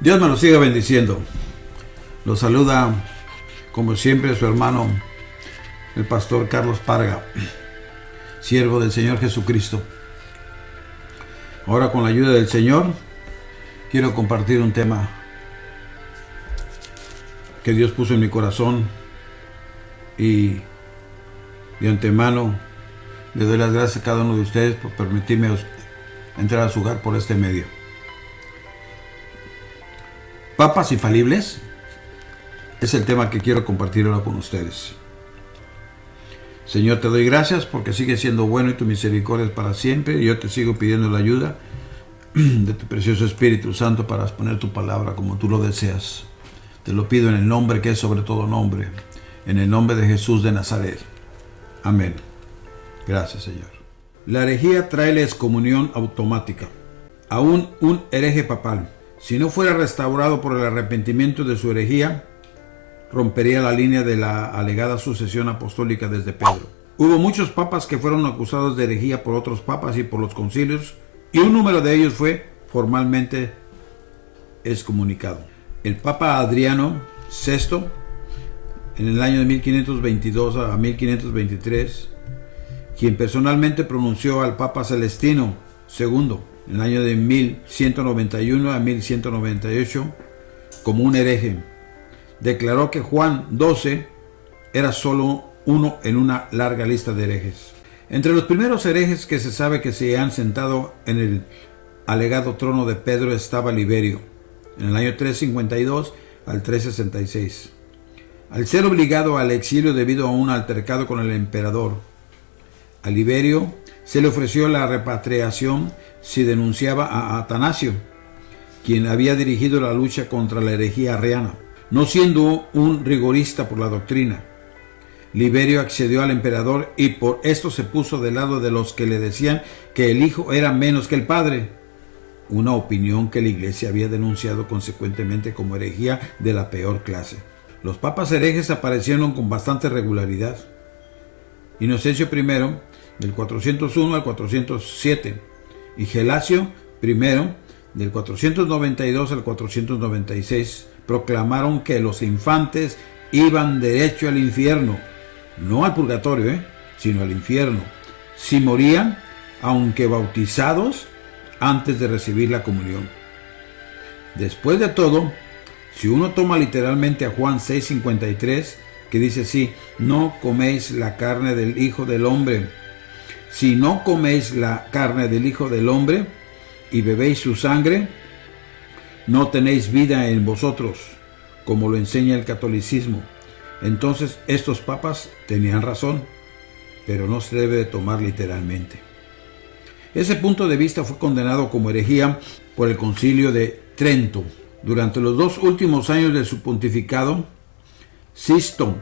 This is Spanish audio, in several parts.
Dios me lo siga bendiciendo. Lo saluda, como siempre, su hermano, el pastor Carlos Parga, siervo del Señor Jesucristo. Ahora, con la ayuda del Señor, quiero compartir un tema que Dios puso en mi corazón y de antemano le doy las gracias a cada uno de ustedes por permitirme entrar a su hogar por este medio. Papas infalibles es el tema que quiero compartir ahora con ustedes. Señor, te doy gracias porque sigues siendo bueno y tu misericordia es para siempre. Y yo te sigo pidiendo la ayuda de tu precioso Espíritu Santo para exponer tu palabra como tú lo deseas. Te lo pido en el nombre que es sobre todo nombre, en el nombre de Jesús de Nazaret. Amén. Gracias, Señor. La herejía trae la excomunión automática. Aún un hereje papal, si no fuera restaurado por el arrepentimiento de su herejía, rompería la línea de la alegada sucesión apostólica desde Pedro. Hubo muchos papas que fueron acusados de herejía por otros papas y por los concilios, y un número de ellos fue formalmente excomunicado. El Papa Adriano VI, en el año de 1522 a 1523, quien personalmente pronunció al Papa Celestino II, en el año de 1191 a 1198, como un hereje, declaró que Juan XII era solo uno en una larga lista de herejes. Entre los primeros herejes que se sabe que se han sentado en el alegado trono de Pedro estaba Liberio, en el año 352 al 366. Al ser obligado al exilio debido a un altercado con el emperador, a Liberio se le ofreció la repatriación si denunciaba a Atanasio, quien había dirigido la lucha contra la herejía arriana. No siendo un rigorista por la doctrina, Liberio accedió al emperador y por esto se puso del lado de los que le decían que el hijo era menos que el padre, una opinión que la iglesia había denunciado consecuentemente como herejía de la peor clase. Los papas herejes aparecieron con bastante regularidad. Inocencio I, del 401 al 407, y Gelasio I, del 492 al 496, proclamaron que los infantes iban derecho al infierno, no al purgatorio, sino al infierno, si morían, aunque bautizados, antes de recibir la comunión. Después de todo, si uno toma literalmente a Juan 6:53, que dice así: no coméis la carne del Hijo del Hombre. Si no coméis la carne del Hijo del Hombre y bebéis su sangre, no tenéis vida en vosotros, como lo enseña el catolicismo. Entonces estos papas tenían razón, pero no se debe de tomar literalmente. Ese punto de vista fue condenado como herejía por el Concilio de Trento. Durante los 2 últimos años de su pontificado, Sixto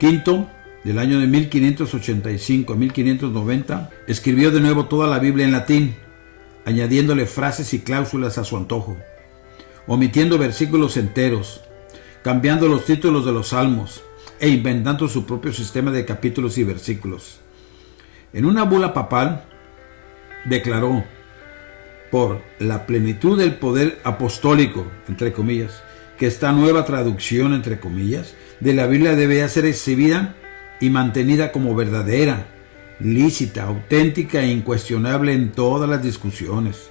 V, del año de 1585 a 1590, escribió de nuevo toda la Biblia en latín, añadiéndole frases y cláusulas a su antojo, omitiendo versículos enteros, cambiando los títulos de los salmos e inventando su propio sistema de capítulos y versículos. En una bula papal declaró: por la plenitud del poder apostólico, entre comillas, que esta nueva traducción, entre comillas, de la Biblia debe ser exhibida y mantenida como verdadera, lícita, auténtica e incuestionable en todas las discusiones,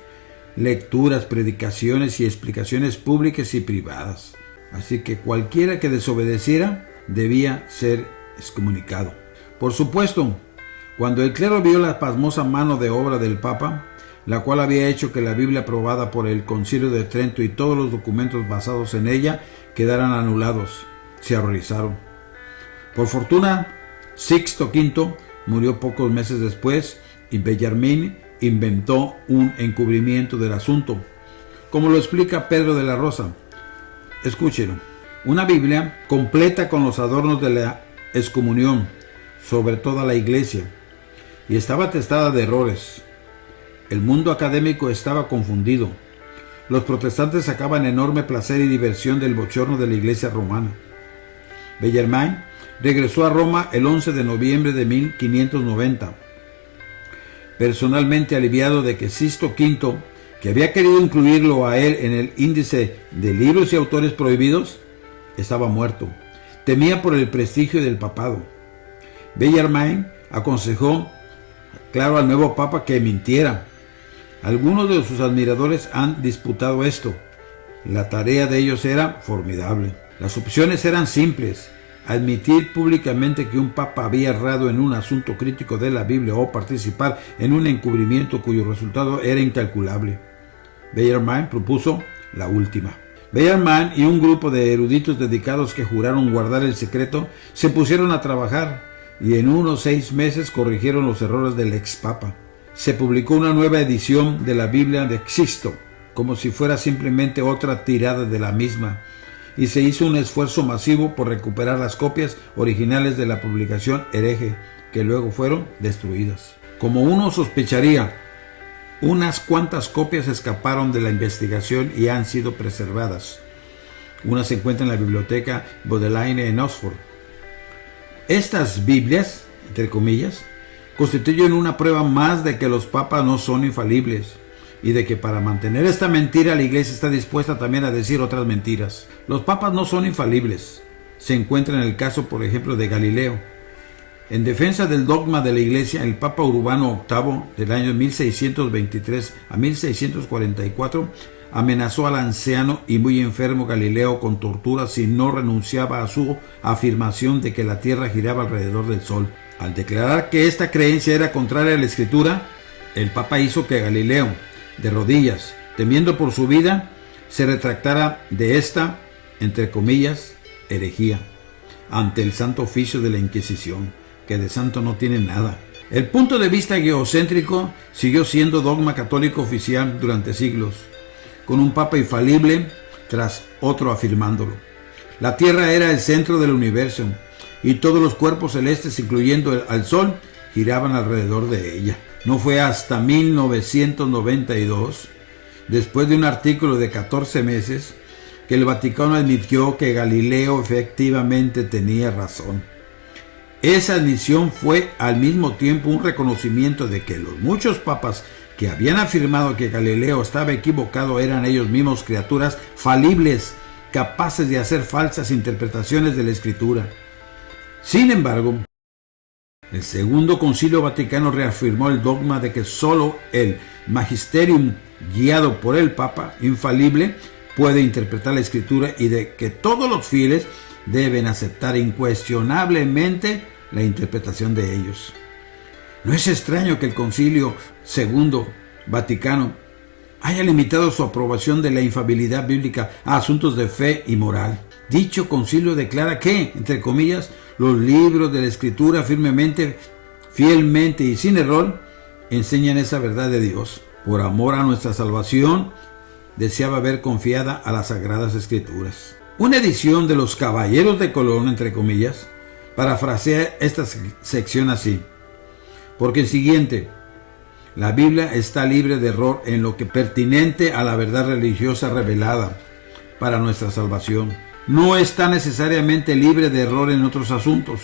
lecturas, predicaciones y explicaciones públicas y privadas. Así que cualquiera que desobedeciera debía ser excomunicado. Por supuesto, cuando el clero vio la pasmosa mano de obra del Papa, la cual había hecho que la Biblia aprobada por el Concilio de Trento y todos los documentos basados en ella quedaran anulados, se horrorizaron. Por fortuna, Sixto V murió pocos meses después y Bellarmín inventó un encubrimiento del asunto, como lo explica Pedro de la Rosa. Escúchenlo: una Biblia completa con los adornos de la excomunión sobre toda la iglesia, y estaba atestada de errores. El mundo académico estaba confundido. Los protestantes sacaban enorme placer y diversión del bochorno de la iglesia romana. Bellarmín regresó a Roma el 11 de noviembre de 1590, personalmente aliviado de que Sixto V que había querido incluirlo a él en el índice de libros y autores prohibidos, estaba muerto. Temía por el prestigio del papado. Bellarmine aconsejó, claro, al nuevo papa que mintiera. Algunos de sus admiradores han disputado esto. La tarea de ellos era formidable. Las opciones eran simples: admitir públicamente que un papa había errado en un asunto crítico de la Biblia o participar en un encubrimiento cuyo resultado era incalculable. Bellarmine propuso la última. Bellarmine y un grupo de eruditos dedicados que juraron guardar el secreto se pusieron a trabajar y en unos 6 meses corrigieron los errores del ex papa. Se publicó una nueva edición de la Biblia de Xisto, como si fuera simplemente otra tirada de la misma, y se hizo un esfuerzo masivo por recuperar las copias originales de la publicación hereje, que luego fueron destruidas. Como uno sospecharía, unas cuantas copias escaparon de la investigación y han sido preservadas. Una se encuentra en la biblioteca Bodleian en Oxford. Estas Biblias, entre comillas, constituyen una prueba más de que los papas no son infalibles y de que para mantener esta mentira la Iglesia está dispuesta también a decir otras mentiras. Los papas no son infalibles. Se encuentra en el caso, por ejemplo, de Galileo. En defensa del dogma de la Iglesia, el Papa Urbano VIII, del año 1623 a 1644, amenazó al anciano y muy enfermo Galileo con tortura si no renunciaba a su afirmación de que la Tierra giraba alrededor del Sol. Al declarar que esta creencia era contraria a la Escritura, el Papa hizo que Galileo, de rodillas, temiendo por su vida, se retractara de esta, entre comillas, herejía, ante el Santo Oficio de la Inquisición, que de santo no tiene nada. El punto de vista geocéntrico siguió siendo dogma católico oficial durante siglos, con un papa infalible tras otro afirmándolo. La Tierra era el centro del universo y todos los cuerpos celestes, incluyendo al Sol, giraban alrededor de ella. No fue hasta 1992, después de un artículo de 14 meses, que el Vaticano admitió que Galileo efectivamente tenía razón. Esa admisión fue al mismo tiempo un reconocimiento de que los muchos papas que habían afirmado que Galileo estaba equivocado eran ellos mismos criaturas falibles, capaces de hacer falsas interpretaciones de la Escritura. Sin embargo, el Segundo Concilio Vaticano reafirmó el dogma de que solo el magisterium, guiado por el Papa infalible, puede interpretar la Escritura y de que todos los fieles deben aceptar incuestionablemente la interpretación de ellos. No es extraño que el Concilio Segundo Vaticano haya limitado su aprobación de la infalibilidad bíblica a asuntos de fe y moral. Dicho concilio declara que, entre comillas, los libros de la Escritura firmemente, fielmente y sin error enseñan esa verdad de Dios. Por amor a nuestra salvación, deseaba ver confiada a las Sagradas Escrituras. Una edición de los Caballeros de Colón, entre comillas, parafrasea esta sección así: porque el siguiente, la Biblia está libre de error en lo que pertinente a la verdad religiosa revelada para nuestra salvación. No está necesariamente libre de error en otros asuntos.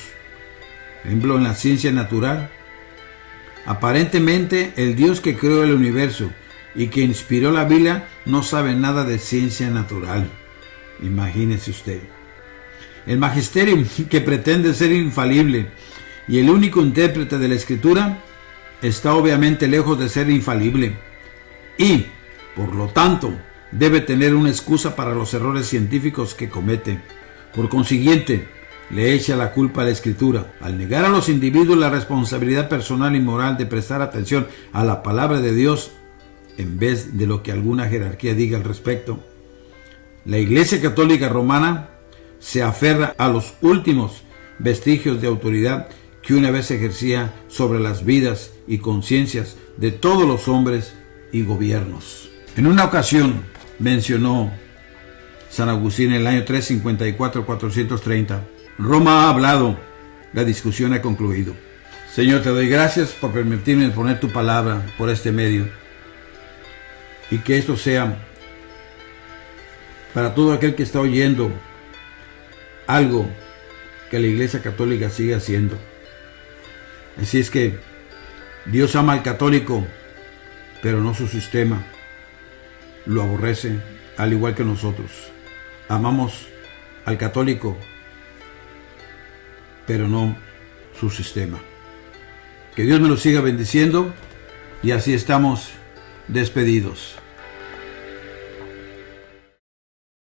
Por ejemplo, en la ciencia natural. Aparentemente, el Dios que creó el universo y que inspiró la Biblia no sabe nada de ciencia natural. Imagínese usted. El magisterio, que pretende ser infalible y el único intérprete de la Escritura, está obviamente lejos de ser infalible y, por lo tanto, debe tener una excusa para los errores científicos que comete. Por consiguiente, le echa la culpa a la Escritura. Al negar a los individuos la responsabilidad personal y moral de prestar atención a la palabra de Dios, en vez de lo que alguna jerarquía diga al respecto, la Iglesia Católica Romana se aferra a los últimos vestigios de autoridad que una vez ejercía sobre las vidas y conciencias de todos los hombres y gobiernos. En una ocasión mencionó San Agustín en el año 354-430, Roma ha hablado, la discusión ha concluido. Señor, te doy gracias por permitirme poner tu palabra por este medio y que esto sea para todo aquel que está oyendo algo que la Iglesia Católica sigue haciendo. Así es que Dios ama al católico, pero no su sistema. lo aborrece, al igual que nosotros. Amamos al católico, pero no su sistema. Que Dios me lo siga bendiciendo y así estamos despedidos.